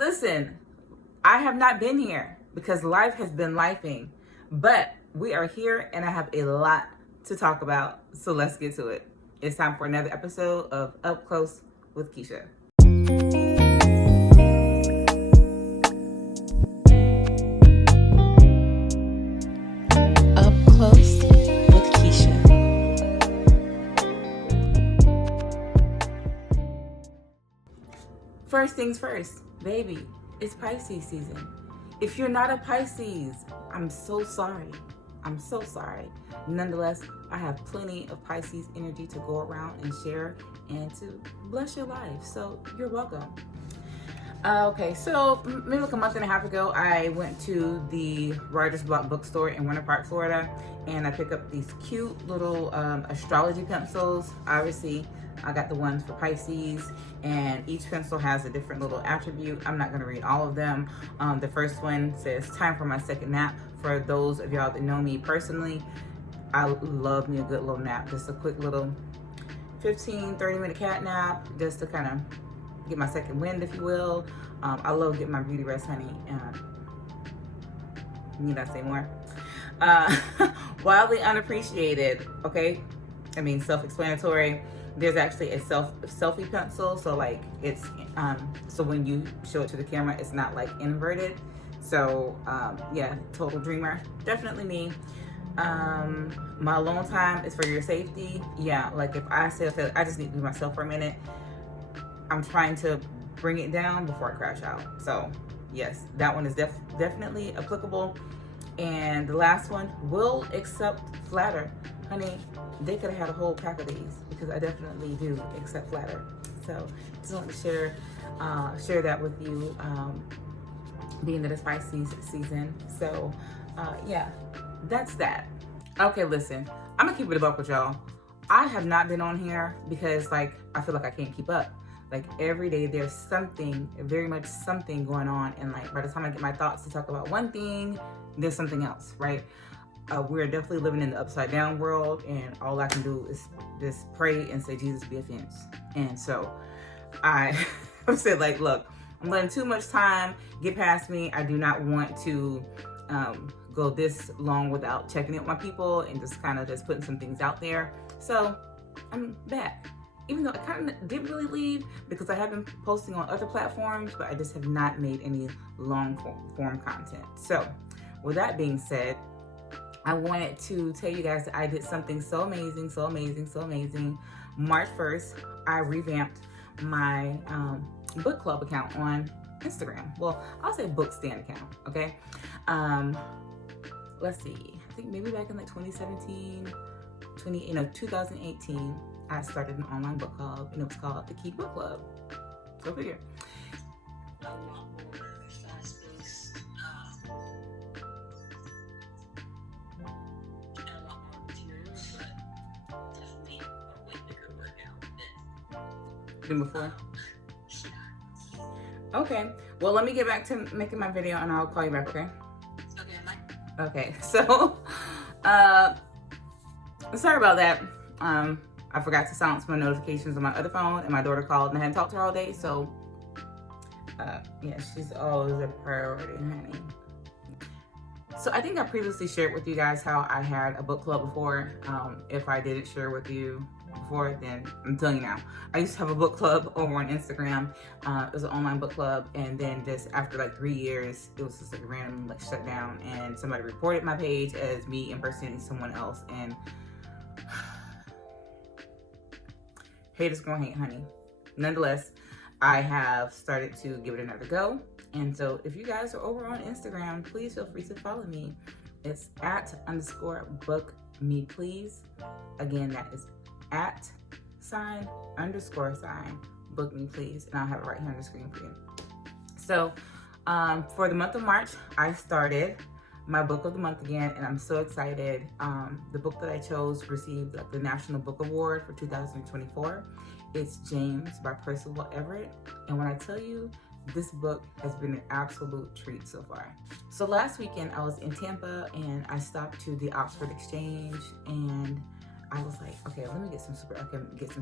Listen, I have not been here because life has been lifing, but we are here and I have a lot to talk about. So let's get to it. It's time for another episode of Up Close with Keisha. Up Close with Keisha. First things first, baby, it's Pisces season. If you're not a Pisces, I'm so sorry. I'm so sorry. Nonetheless, I have plenty of Pisces energy to go around and share and to bless your life. So you're welcome. Okay, so maybe like a month and a half ago, I went to the Writer's Block bookstore in Winter Park, Florida, and I picked up these cute little astrology pencils. Obviously, I got the ones for Pisces, and each pencil has a different little attribute. I'm not going to read all of them. The first one says, "Time for my second nap." For those of y'all that know me personally, I love me a good little nap. Just a quick little 15-30 minute cat nap, just to kind of get my second wind, if you will. I love getting my beauty rest, honey. Need I say more? Wildly unappreciated, okay? I mean, self-explanatory. There's actually a selfie pencil, so like it's so when you show it to the camera, it's not like inverted. So yeah, total dreamer, definitely me. My alone time is for your safety. Yeah, like if I say, okay, I just need to be myself for a minute, I'm trying to bring it down before I crash out. So yes, that one is definitely applicable. And the last one, will accept flatter. Honey, they could have had a whole pack of these because I definitely do accept flatter. So just wanted to share that with you, being that it's Pisces season. So yeah, that's that. Okay, listen, I'm gonna keep it a buck with y'all. I have not been on here because like I feel like I can't keep up. Like every day there's something, very much something going on, and like by the time I get my thoughts to talk about one thing, there's something else, right? We're definitely living in the upside down world, and all I can do is just pray and say, Jesus, be a fence. And so I have said, like, look, I'm letting too much time get past me. I do not want to go this long without checking in with my people and just kind of just putting some things out there. So I'm back. Even though I kind of didn't really leave because I have been posting on other platforms, but I just have not made any long form content. So with that being said, I wanted to tell you guys that I did something so amazing, so amazing, so amazing. March 1st, I revamped my book club account on Instagram. Well, I'll say book stand account, okay? Let's see, I think maybe back in like 2018, I started an online book club, and it was called the Key Book Club. Go figure. Than before. Okay. Well, let me get back to making my video, and I'll call you back. Okay. Okay. So, sorry about that. I forgot to silence my notifications on my other phone, and my daughter called, and I hadn't talked to her all day. So, yeah, she's always a priority, honey. So I think I previously shared with you guys how I had a book club before. If I didn't share with you before, then I'm telling you now. I used to have a book club over on Instagram. It was an online book club, and then just after like 3 years, it was just like random like shut down, and somebody reported my page as me impersonating someone else, and hate is gonna hate, honey. Nonetheless, I have started to give it another go. And so if you guys are over on Instagram, please feel free to follow me. It's @_book_me-please. Again, that is @_book-me-please. And I'll have it right here on the screen for you. So for the month of March, I started my book of the month again, and I'm so excited. The book that I chose received the National Book Award for 2024. It's James by Percival Everett. And when I tell you, this book has been an absolute treat so far. So last weekend I was in Tampa, and I stopped to the Oxford Exchange, and I was like, okay, let me get some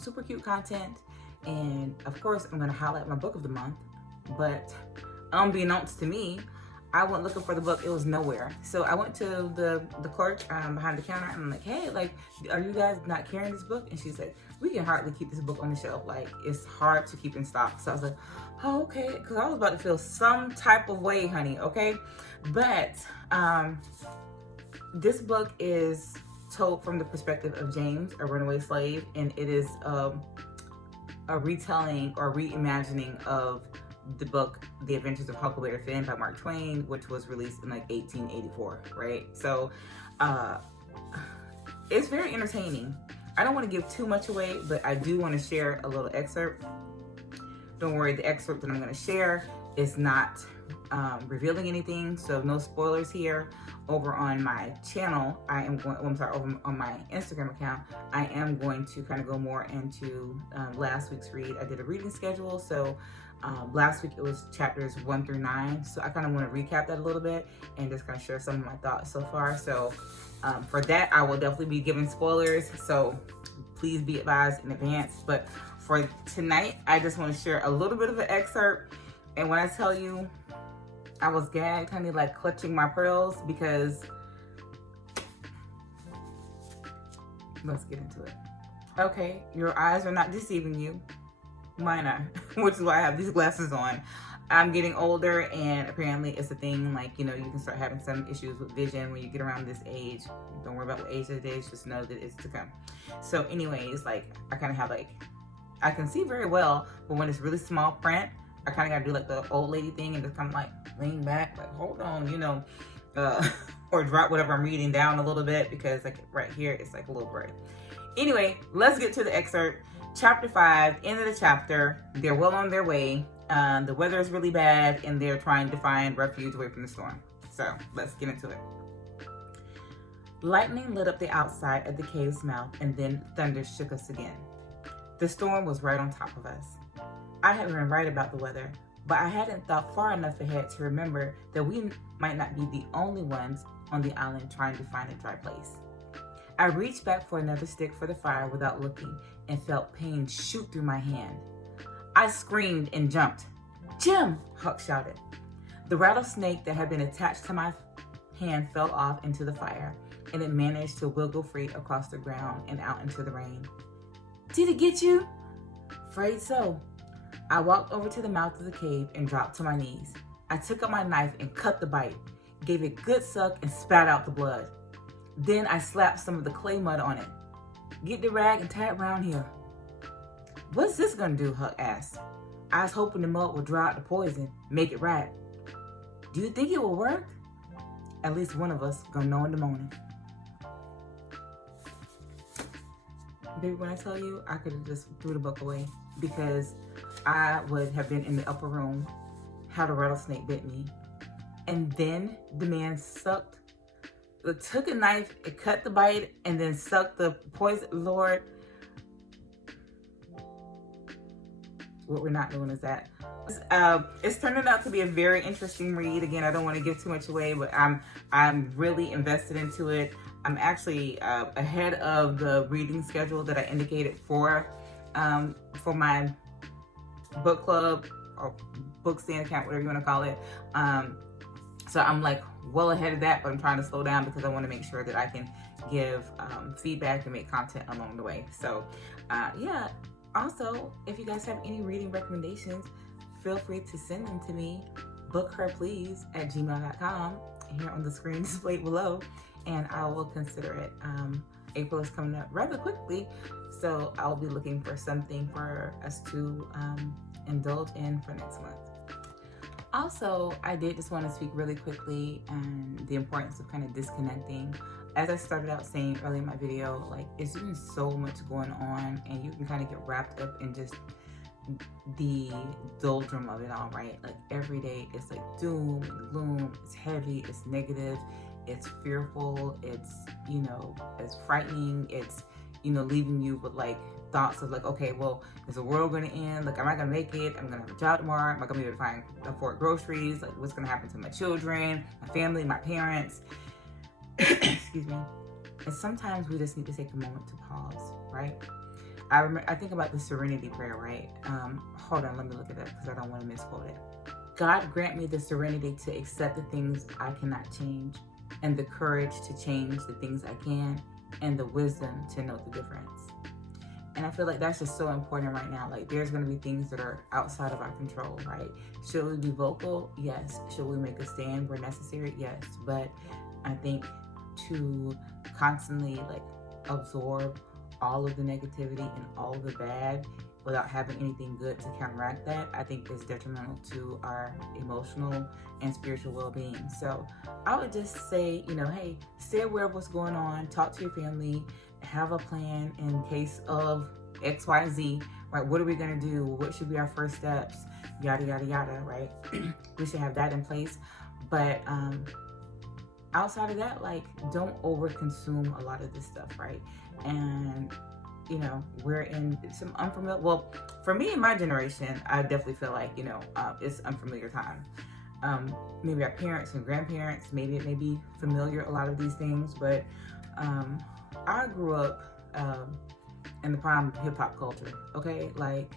super cute content. And of course I'm gonna highlight my book of the month, but unbeknownst to me, I went looking for the book. It was nowhere. So I went to the clerk behind the counter, and I'm like, hey, like, are you guys not carrying this book? And she's like, we can hardly keep this book on the shelf. Like, it's hard to keep in stock. So I was like, oh, okay. Because I was about to feel some type of way, honey, okay? But this book is told from the perspective of James, a runaway slave, and it is a retelling or reimagining of the book The Adventures of Huckleberry Finn by Mark Twain, which was released in like 1884, right? So it's very entertaining. I don't want to give too much away, but I do want to share a little excerpt. Don't worry, the excerpt that I'm going to share is not revealing anything, so no spoilers here. Over on my channel, over on my Instagram account, I am going to kind of go more into last week's read. I did a reading schedule, so last week it was chapters 1 through 9. So I kind of want to recap that a little bit and just kind of share some of my thoughts so far. So for that, I will definitely be giving spoilers. So please be advised in advance. But for tonight, I just want to share a little bit of an excerpt. And when I tell you, I was gagged, honey, like clutching my pearls, because let's get into it. Okay, your eyes are not deceiving you. Mine are, which is why I have these glasses on. I'm getting older, and apparently it's a thing, like, you know, you can start having some issues with vision when you get around this age. Don't worry about what age it is, just know that it's to come. So anyways, like, I kind of have, like, I can see very well, but when it's really small print, I kind of got to do like the old lady thing and just kind of like lean back, like, hold on, you know, or drop whatever I'm reading down a little bit, because like right here, it's like a little bright. Anyway, let's get to the excerpt. Chapter 5, end of the chapter. They're well on their way. The weather is really bad, and they're trying to find refuge away from the storm. So let's get into it. Lightning lit up the outside of the cave's mouth, and then thunder shook us again. The storm was right on top of us. I had been right about the weather, but I hadn't thought far enough ahead to remember that we might not be the only ones on the island trying to find a dry place. I reached back for another stick for the fire without looking and felt pain shoot through my hand. I screamed and jumped. "Jim!" Huck shouted. The rattlesnake that had been attached to my hand fell off into the fire, and it managed to wiggle free across the ground and out into the rain. "Did it get you?" "Afraid so." I walked over to the mouth of the cave and dropped to my knees. I took up my knife and cut the bite, gave it a good suck, and spat out the blood. Then I slapped some of the clay mud on it. "Get the rag and tie it around here." "What's this gonna do?" Huck asked. "I was hoping the mud would dry out the poison, make it right." "Do you think it will work?" "At least one of us gonna know in the morning." Baby, when I tell you, I could have just threw the book away, because I would have been in the upper room had a rattlesnake bit me. And then the man took a knife, it cut the bite, and then sucked the poison. Lord, what we're not doing is that. It's turning out to be a very interesting read. Again, I don't want to give too much away, but I'm really invested into it. I'm actually ahead of the reading schedule that I indicated for my book club or book stand account, whatever you want to call it. So I'm like well ahead of that, but I'm trying to slow down because I want to make sure that I can give feedback and make content along the way. So yeah. Also, if you guys have any reading recommendations, feel free to send them to me, bookherplease@gmail.com, here on the screen displayed below, and I will consider it. April is coming up rather quickly, so I'll be looking for something for us to indulge in for next month. Also, I did just want to speak really quickly on the importance of kind of disconnecting. As I started out saying earlier in my video, like, it's been so much going on, and you can kind of get wrapped up in just the doldrum of it all, right? Like, every day it's like doom and gloom, it's heavy, it's negative, it's fearful, it's, you know, it's frightening, it's, you know, leaving you with like thoughts of like, okay, well, is the world gonna end? Like, am I gonna make it? I'm gonna have a job tomorrow? Am I gonna be able to afford groceries? Like, what's gonna happen to my children, my family, my parents? Excuse me. And sometimes we just need to take a moment to pause, right? I think about the serenity prayer, right? Hold on, let me look it up because I don't want to misquote it. God grant me the serenity to accept the things I cannot change, and the courage to change the things I can, and the wisdom to know the difference. And I feel like that's just so important right now. Like, there's going to be things that are outside of our control, right? Should we be vocal? Yes. Should we make a stand where necessary? Yes. But I think to constantly like absorb all of the negativity and all of the bad without having anything good to counteract that, I think is detrimental to our emotional and spiritual well-being. So I would just say, hey, stay aware of what's going on, talk to your family, have a plan in case of X, Y, Z, right? What are we gonna do? What should be our first steps? Yada, yada, yada, right? We should have that in place. But outside of that, like, don't over consume a lot of this stuff, right? And we're in some unfamiliar, well, for me in my generation, I definitely feel like, it's unfamiliar time. Maybe our parents and grandparents, maybe it may be familiar, a lot of these things, but I grew up in the prime of hip hop culture, okay? Like,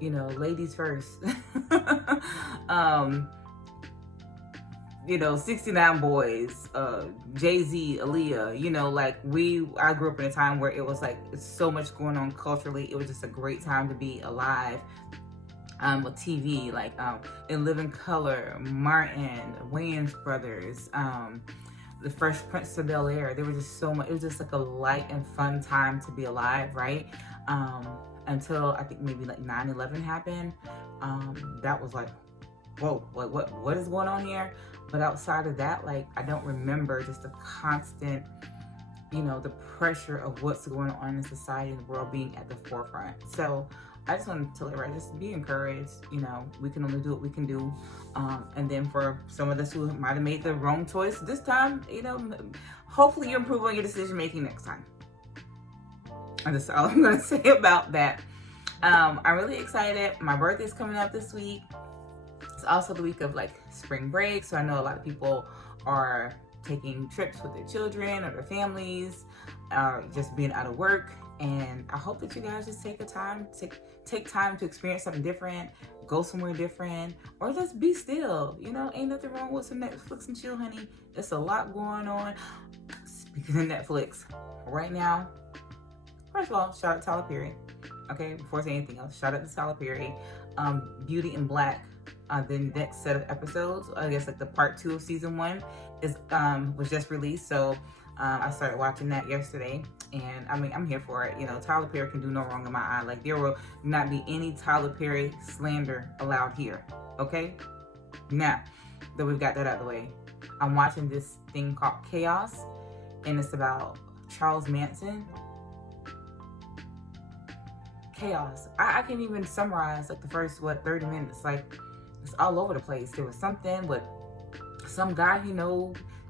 ladies first. 69 Boys, Jay-Z, Aaliyah, I grew up in a time where it was like so much going on culturally. It was just a great time to be alive. With TV, In Living Color, Martin, Wayans Brothers, The Fresh Prince of Bel-Air. There was just so much. It was just like a light and fun time to be alive, right? Until I think maybe 9/11 happened. That was like, whoa, what is going on here? But outside of that, I don't remember just the constant, the pressure of what's going on in society and the world being at the forefront. So I just want to tell everybody, just be encouraged. We can only do what we can do. And then for some of us who might have made the wrong choice this time, hopefully you improve on your decision making next time. And that's all I'm going to say about that. I'm really excited. My birthday's coming up this week. It's also the week of spring break. So I know a lot of people are taking trips with their children or their families, just being out of work. And I hope that you guys just take time to experience something different, go somewhere different, or just be still. Ain't nothing wrong with some Netflix and chill, honey. There's a lot going on. Speaking of Netflix, right now, first of all, shout out to Tyler Perry. Okay, before I say anything else, shout out to Tyler Perry. Beauty in Black, the next set of episodes, I guess the part 2 of season 1 was just released. So I started watching that yesterday, and I'm here for it. Tyler Perry can do no wrong in my eye. There will not be any Tyler Perry slander allowed here. Okay? Now that we've got that out of the way, I'm watching this thing called Chaos, and it's about Charles Manson. Chaos. I can't even summarize the first 30 minutes. It's all over the place. There was something with some guy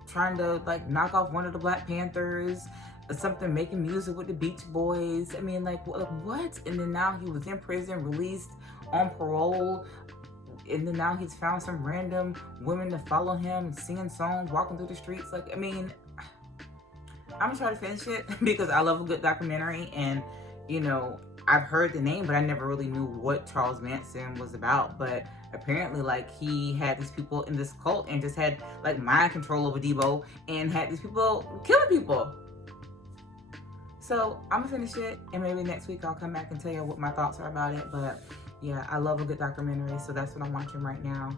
trying to knock off one of the Black Panthers, something making music with the Beach Boys. What? And then now he was in prison, released on parole, and then now he's found some random women to follow him, singing songs, walking through the streets. I'm gonna try to finish it because I love a good documentary, and I've heard the name, but I never really knew what Charles Manson was about. But apparently, he had these people in this cult and just had mind control over Debo and had these people killing people. So I'm gonna finish it, and maybe next week I'll come back and tell you what my thoughts are about it. But yeah, I love a good documentary, so that's what I'm watching right now.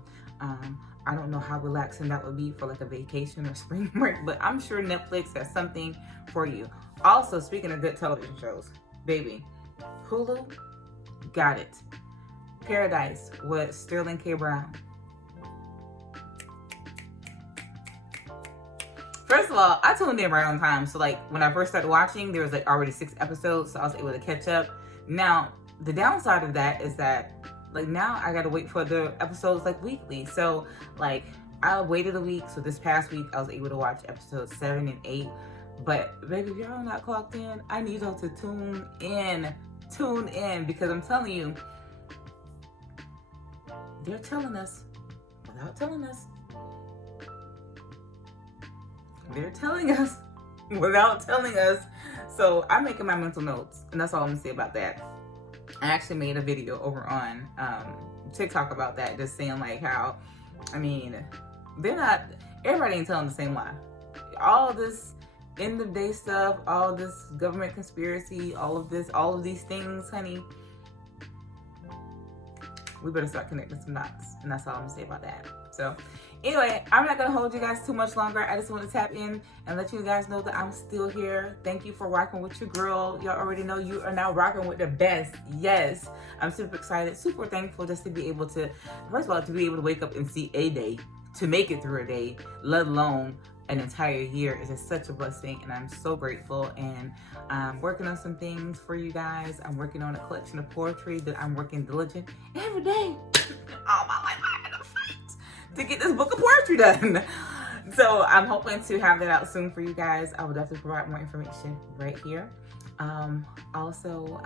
I don't know how relaxing that would be for a vacation or spring break, but I'm sure Netflix has something for you. Also, speaking of good television shows, baby, Hulu got it. Paradise with Sterling K. Brown. First of all, I tuned in right on time. So when I first started watching, there was already 6 episodes, so I was able to catch up. Now, the downside of that is that now I gotta wait for the episodes weekly. So I waited a week. So this past week I was able to watch episodes 7 and 8. But baby, if y'all not clocked in, I need y'all to tune in, because I'm telling you, they're telling us without telling us. They're telling us without telling us. So I'm making my mental notes, and that's all I'm gonna say about that. I actually made a video over on TikTok about that, just saying like how, I mean, everybody ain't telling the same lie. All this end of day stuff, all this government conspiracy, all of these things, honey, we better start connecting some dots. And that's all I'm gonna say about that. So anyway, I'm not gonna hold you guys too much longer. I just want to tap in and let you guys know that I'm still here. Thank you for rocking with your girl. Y'all already know you are now rocking with the best. Yes, I'm super excited, super thankful just to be able to, first of all, to be able to wake up and see a day, to make it through a day, let alone an entire year, is just such a blessing, and I'm so grateful. And I'm working on some things for you guys. I'm working on a collection of poetry that I'm working diligent every day. All my life I had to fight to get this book of poetry done. So I'm hoping to have that out soon for you guys. I will definitely provide more information right here. Also,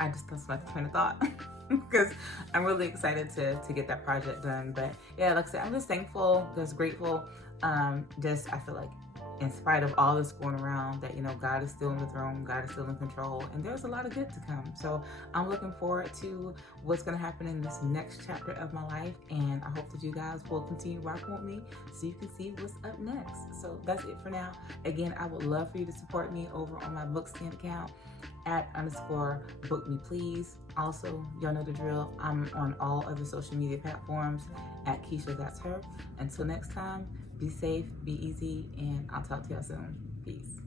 I just lost my train of thought because I'm really excited to get that project done. But yeah, like I said, I'm just thankful, just grateful. I feel like in spite of all this going around, that, you know, God is still on the throne, God is still in control, and there's a lot of good to come. So I'm looking forward to what's going to happen in this next chapter of my life, and I hope that you guys will continue rocking with me so you can see what's up next. So that's it for now. Again, I would love for you to support me over on my Bookstand account @_bookmeplease. Also, y'all know the drill. I'm on all other social media platforms @Keisha That's Her. Until next time, be safe, be easy, and I'll talk to y'all soon. Peace.